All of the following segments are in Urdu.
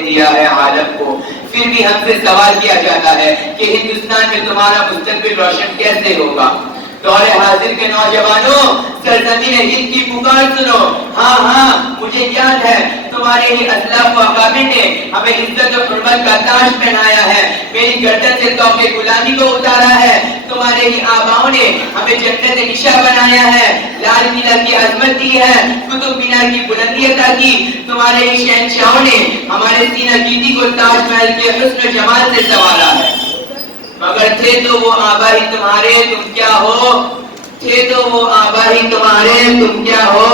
نے دیا ہے عالم کو، پھر بھی ہم سے سوال کیا جاتا ہے کہ ہندوستان میں تمہارا مستقبل روشن کیسے ہوگا؟ دور حاضر کے نوجوانوں، سرزمین ہند کی پکار سنو۔ ہاں ہاں مجھے یاد ہے، تمہارے ہی اسلاف و اکابر نے ہمیں عزت و حرمت کا تاج پہنایا ہے، میری گردن سے طوق غلامی کو اتارا ہے، تمہارے ہی آباؤں نے ہمیں جنت نشا بنایا ہے، لال قلعہ کی عظمت دی ہے، قطب مینار کی بلندی عطا کی، تمہارے ہی شہنشاہوں نے ہمارے سینہ جیتی کو تاج محل کے حسن و جمال سے سنوارا ہے۔ مگر تھے تو وہ آبا ہی تمہارے، تم کیا ہو؟ تھے تو وہ آبا ہی تمہارے، تم کیا ہو؟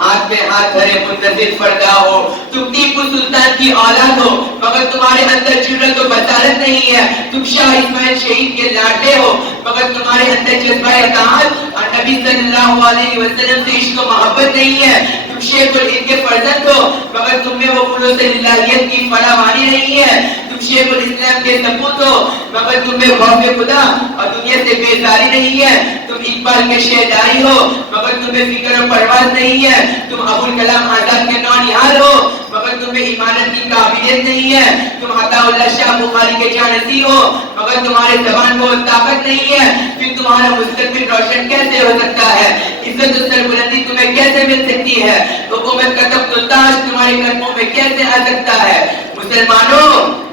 ہاتھ میں ہاتھ دھرے منتظر پردہ ہو، تم ٹیپو سلطان کی اولاد ہو، مگر تمہارے اندر جرأت و بصارت نہیں ہے، تم شاہ اسماعیل شہید کے لاڈلے ہو، مگر تمہارے اندر جذبہ اطاعت اور نبی صلی اللہ علیہ وسلم سے عشق و محبت نہیں ہے، تم شیخ الہند کے فرزند ہو، مگر تم میں وہ خلوص الہیت کی فراوانی نہیں ہے، تم شیخ الاسلام کے سپوت ہو، مگر تم میں خوف خدا اور دنیا سے بیزاری نہیں ہے، تم اقبال کے شہدائی ہو، مگر تمہیں فکر و پرواز نہیں ہے، تم ابوالکلام آزاد کے نونہال ہو، مگر تمہیں ایمانت کی قابلیت نہیں ہے، تم عطا اللہ شاہ بخاری کے جانشین ہو، مگر تمہارے زبان کو طاقت نہیں ہے، پھر تمہارا مستقبل روشن کیسے ہو سکتا ہے؟ عزت و سربلندی تمہیں کیسے مل سکتی ہے؟ حکومت کا تخت و تاج تمہارے قدموں میں کیسے آ سکتا ہے؟ مسلمانوں،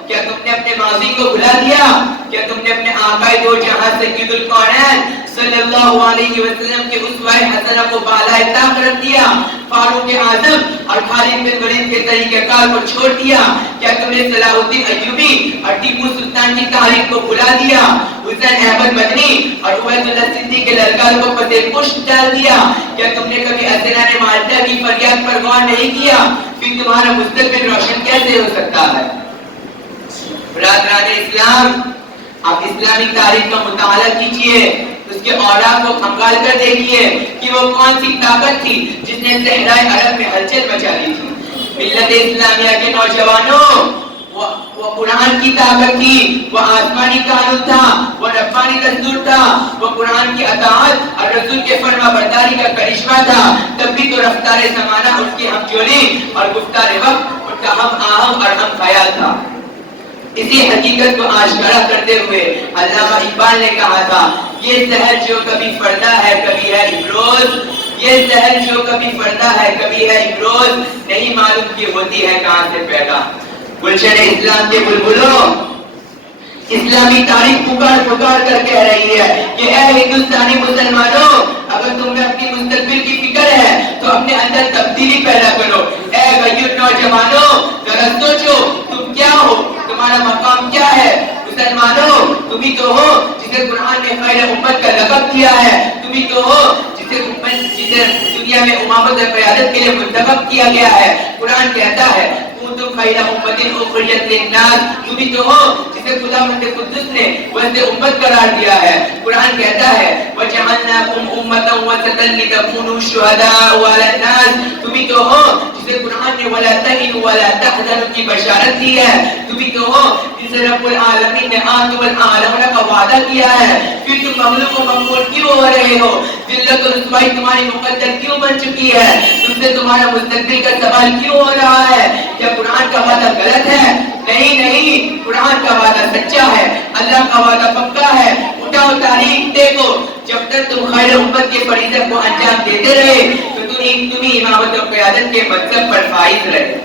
کیا تم نے اپنے ماضی کو بھلا دیا؟ کیا تم نے اپنے آقائے دو جہاں سید الکونین صلی اللہ علیہ وسلم کے اسوہ حسنہ کو بالائے طاق رکھ دیا؟ فاروق اعظم اور خالد بن ولید کے طریقہ کار کو چھوڑ دیا؟ کیا تم نے صلاح الدین ایوبی اور ٹیپو سلطان کی تاریخ کو بھلا دیا؟ حسین احمد مدنی اور عبید اللہ سندھی کے للکار کو پتے پشت ڈال دیا؟ کیا تم نے کبھی اسرار مالدہ کی فریاد پر غور نہیں کیا؟ پھر تمہارا مستقبل روشن کیسے ہو سکتا ہے؟ برادران اسلام، آپ اسلامی تاریخ کا مطالعہ کیجئے، اس کے اوراق کو کھنگال کر دیکھیے کہ وہ کون سی طاقت تھی جس نے صحرائے عرب میں ہلچل مچا دی تھی۔ ملت اسلامیہ کے نوجوانوں، وہ قرآن کی طاقت تھی، وہ آسمانی قانون تھا، وہ ربانی دستور تھا، وہ قرآن کی اطاعت اور رسول کے فرما برداری کا کرشمہ تھا، تب بھی تو رفتار زمانہ اس کی ہمجولی اور گفتار وقت ان کا ہم آہنگ اور ہم خیال تھا۔ اسی حقیقت کو آشکارا کرتے ہوئے علامہ اقبال نے کہا تھا، یہ زہر جو کبھی پڑتا ہے کبھی ہے ابروز، یہ زہر جو کبھی پڑتا ہے کبھی ہے ابروز، نہیں معلوم کی ہوتی ہے کہاں سے پیدا۔ گلشن اسلام کے بلبلوں، اسلامی تاریخ پکار پکار کر کہہ رہی ہے کہ اے ہندوستانی مسلمانوں، اگر تمہیں اپنی مستقبل کی فکر ہے تو اپنے اندر تبدیلی پیدا کرو۔ اے غیر نوجوانوں، ذرا سوچو تم کیا ہو، تمہارا مقام کیا ہے؟ مسلمانوں، تم ہی تو ہو جسے قرآن نے خیر امت کا لقب دیا ہے، تم ہی تو ہو جسے دنیا میں امامت اور قیادت کے لیے منتخب کیا گیا ہے۔ قرآن کہتا ہے کنتم خیر امت اخرجت للناس، تم ہی تو ہو جسے خداوند قدوس نے وسط امت قرار دیا ہے۔ قرآن کہتا ہے وجعلناکم امۃ وسطا لتکونوا شہداء علی الناس، تم ہی تو ہو جسے قرآن نے ولا تہنوا ولا تحزنوا کی بشارت دی ہے، تم ہی تو ہو جسے رب العالمین نے انتم الاعلون کا وعدہ کیا ہے۔ پھر تم مغلوب و مقہور کیوں ہو رہے ہو؟ ذلت و رسوائی تمہاری مقدر کیوں بن چکی ہے؟ تم سے تمہارا مستقبل کا سوال کیوں ہو رہا ہے؟ کیا قرآن کا وعدہ غلط ہے؟ نہیں نہیں، قرآن کا وعدہ سچا ہے، اللہ کا وعدہ پکا ہے۔ اٹھاؤ تاریخ دیکھو، جب تک تم خیر امت کے فریضے کو انجام دیتے رہے تو تم ہی امامت و قیادت کے منصب پر فائز رہے۔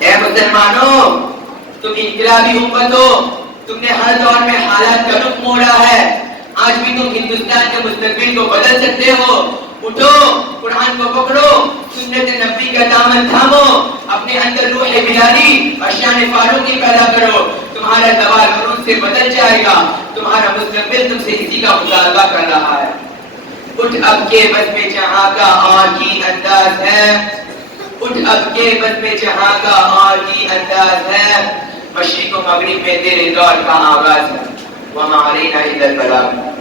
اے مسلمانوں، تم انقلابی امت ہو، تم نے ہر دور میں حالات کا رخ موڑا ہے، آج بھی تم ہندوستان کے مستقبل کو بدل سکتے ہو۔ اٹھو، قرآن کو پکڑو، سنت نبی کا دامن تھامو، اپنے اندر روح بلالی اور شان فاروقی پیدا کرو، تمہارا زوال عروج سے بدل جائے گا، تمہارا مستقبل تم سے اسی کا مطالبہ کر رہا ہے۔ اٹھ اب کے بس میں جہاں کا اور کی انداز ہے، اٹھ اب کے بس میں جہاں کا اور کی انداز ہے، مشرق و مغرب میں تیرے دور کا آغاز ہے، وما علینا الا البلاغ۔